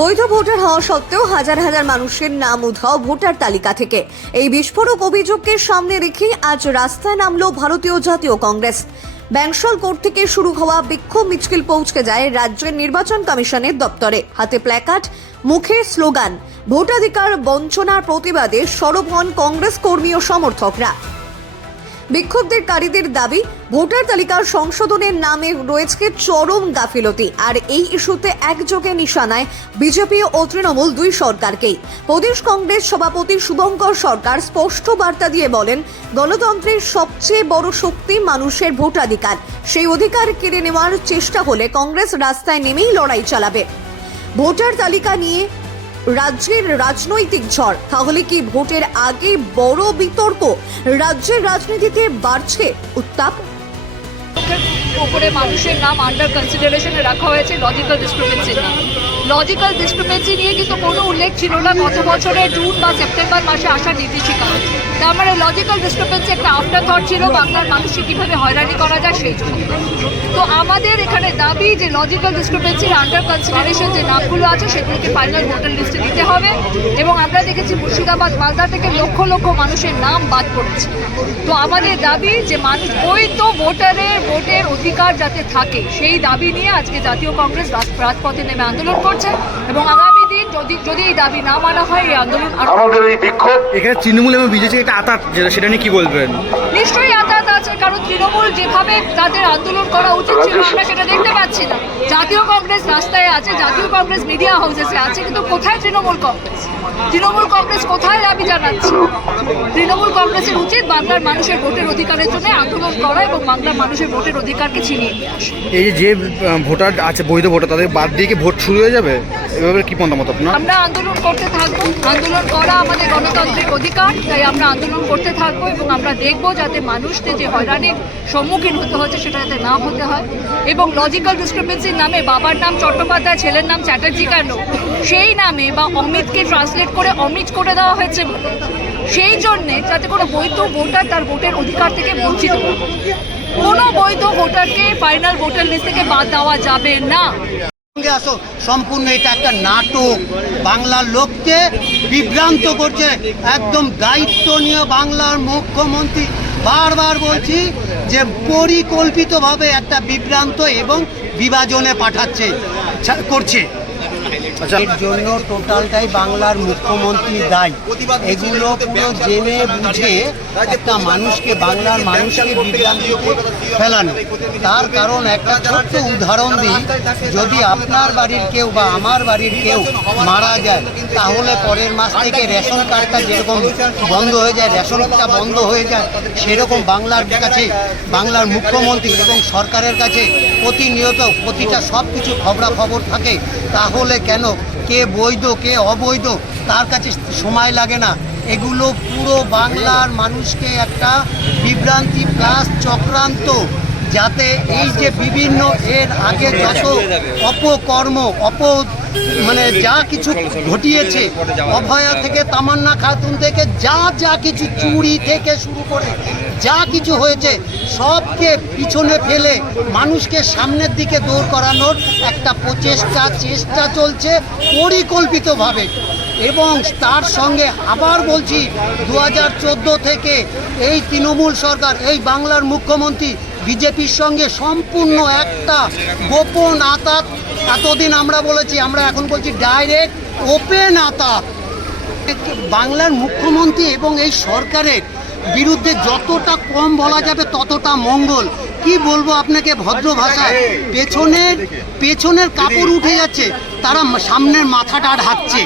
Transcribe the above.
বৈধ ভোটার হওয়া সত্ত্বেও হাজার হাজার মানুষের নাম উধাও ভোটার তালিকা থেকে। এই বিস্ফোরক অভিযোগকে সামনে রেখে আজ রাস্তায় নামল ভারতীয় জাতীয় কংগ্রেস। ব্যাংশাল কোর্ট থেকে শুরু হওয়া বিক্ষোভ মিছিল পৌঁছে যায় রাজ্যের নির্বাচন কমিশনের দপ্তরে। হাতে প্ল্যাকার্ড, মুখে স্লোগান। ভোটাধিকার বঞ্চনার প্রতিবাদে সরব হন কংগ্রেস কর্মী ও সমর্থকরা। বিক্ষোভকারীদের দাবি, ভোটার তালিকার সংশোধনের নামে রয়েছে চরম গাফিলতি। আর এই ইস্যুতে একযোগে নিশানায় বিজেপি ও তৃণমূল দুই সরকারকেই। প্রদেশ কংগ্রেস সভাপতি শুভঙ্কর সরকার স্পষ্ট বার্তা দিয়ে বলেন, গণতন্ত্রের সবচেয়ে বড় শক্তি মানুষের ভোটাধিকার। সেই অধিকার কেড়ে নেওয়ার চেষ্টা হলে কংগ্রেস রাস্তায় নেমেই লড়াই চালাবে। ভোটার তালিকা নিয়ে রাজ্যের রাজনৈতিক ঝড়, তাহলে কি ভোটের আগে বড় বিতর্ক? রাজ্যের রাজনীতিতে বাড়ছে উত্তাপ। উপরে মানুষের নাম আন্ডার কনসিডারেশনে রাখা হয়েছে লজিক্যাল ডিসক্রিপেন্সির নাম। লজিক্যাল ডিসক্রিপেন্সি নিয়ে কিন্তু কোনো উল্লেখ ছিল না গত বছরের জুন বা সেপ্টেম্বর মাসে আসার নির্দেশিকা। তার মানে লজিক্যাল ডিসক্রিপেন্সি একটা আফটার থট ছিল, বাংলার মানুষকে কীভাবে হয়রানি করা যায় সেই জন্য। তো আমাদের এখানে দাবি যে লজিক্যাল ডিসক্রিপেন্সির আন্ডার কনসিডারেশন যে নামগুলো আছে সেগুলোকে ফাইনাল ভোটার লিস্টে দিতে হবে। এবং আমরা দেখেছি মুর্শিদাবাদ, মালদা থেকে লক্ষ লক্ষ মানুষের নাম বাদ পড়েছে। তো আমাদের দাবি যে মানুষ বৈধ ভোটের অধিকার যাতে থাকে, সেই দাবি নিয়ে আজকে জাতীয় কংগ্রেস রাজপথে নেমে আন্দোলন করছে। এবং আগামী দিন যদি এই দাবি না মানা হয়, এই আন্দোলন আমাদের এই বিক্ষোভ এখানে তৃণমূল এবং বিজেপি একটা আতাত, সেটা নিয়ে কি বলবেন? নিশ্চয়ই আঘাত আছে, কারণ তৃণমূল যেভাবে তাদের আন্দোলন করা উচিত ছিল আমরা সেটা দেখতে পাচ্ছি না। জাতীয় কংগ্রেস রাস্তায় আছে, জাতীয় কংগ্রেস মিডিয়া হাউসেসে আছে, কিন্তু কোথায় তৃণমূল কংগ্রেস? তৃণমূল কংগ্রেস কোথায় দাবি জানাচ্ছে? তৃণমূল কংগ্রেসের উচিত বাংলার মানুষের ভোটের অধিকারের জন্য আন্দোলন করা এবং বাংলার মানুষের ভোটের অধিকারকে ছিনিয়ে নিয়ে আসা। এই যে ভোটার আছে, বৈধ ভোটার, তাদের বাদ দিয়ে কি ভোট শুরু হয়ে যাবে? এভাবে কি মতামত আপনার? আমরা আন্দোলন করতে থাকবো। আন্দোলন করা আমাদের গণতান্ত্রিক অধিকার, তাই আমরা আন্দোলন করতে থাকবো এবং আমরা দেখবো যাতে মানুষদের যে হয়রানির সম্মুখীন হতে হচ্ছে সেটা যাতে না হতে হয়। এবং লজিক্যাল ডিসক্রিপেন্সির নামে বাবার নাম চট্টোপাধ্যায়, ছেলের নাম চ্যাটার্জি কেন, সেই নামে বা অমিতকে ট্রান্সলেট করে অমিত করে দেওয়া হয়েছে বলে, সেই জন্যে যাতে কোনো বৈধ ভোটার তার ভোটের অধিকার থেকে বঞ্চিত হয়। কোনো বৈধ ভোটারকে ফাইনাল ভোটার লিস্ট থেকে বাদ দেওয়া যাবে না। আসো, সম্পূর্ণ এটা একটা নাটক। বাংলার লোককে বিভ্রান্ত করছে। একদম দায়িত্ব নিয়ে বাংলার মুখ্যমন্ত্রী বারবার বলছি যে পরিকল্পিতভাবে একটা বিভ্রান্ত এবং বিভাজনে করছে। এর জন্য টোটালটাই বাংলার মুখ্যমন্ত্রী দায়ী। এগুলো পুরো জেনে বুঝে একটা বাংলার মানুষকে বিভ্রান্তিতে ফেলানো। তার কারণ একটা ছোট্ট উদাহরণ দিই, যদি আপনার বাড়ির কেউ বা আমার বাড়ির কেউ মারা যায়, তাহলে পরের মাস থেকে রেশন কার্ডটা যেরকম বন্ধ হয়ে যায়, রেশনটা বন্ধ হয়ে যায়, সেরকম বাংলার কাছে, বাংলার মুখ্যমন্ত্রী এবং সরকারের কাছে প্রতিনিয়ত প্রতিটা সব কিছু খবরাখবর থাকে। তাহলে কেন কে বৈধ কে অবৈধ তার কাছে সময় লাগে না? এগুলো পুরো বাংলার মানুষকে একটা বিভ্রান্তি প্লাস চক্রান্ত, যাতে এই যে বিভিন্ন এর আগে যত অপকর্ম মানে যা কিছু ঘটিয়েছে, অভয়া থেকে তামান্না খাতুন থেকে যা কিছু, চুরি থেকে শুরু করে যা কিছু হয়েছে, সবকে পিছনে ফেলে মানুষকে সামনের দিকে দৌড় করানোর একটা চেষ্টা চলছে পরিকল্পিতভাবে। এবং তার সঙ্গে আবার বলছি, 2014 থেকে এই তৃণমূল সরকার, এই বাংলার মুখ্যমন্ত্রী বিজেপির সঙ্গে সম্পূর্ণ একটা গোপন আতাত। এতদিন আমরা বলেছি, আমরা এখন বলছি ডাইরেক্ট ওপেন আতাত। বাংলার মুখ্যমন্ত্রী এবং এই সরকারের বিরুদ্ধে যতটা কম বলা যাবে ততটা মঙ্গল। কি বলবো আপনাকে ভদ্র ভাষায়, পেছনের কাপড় উঠে যাচ্ছে, তারা সামনের মাথাটা ঢাকছে।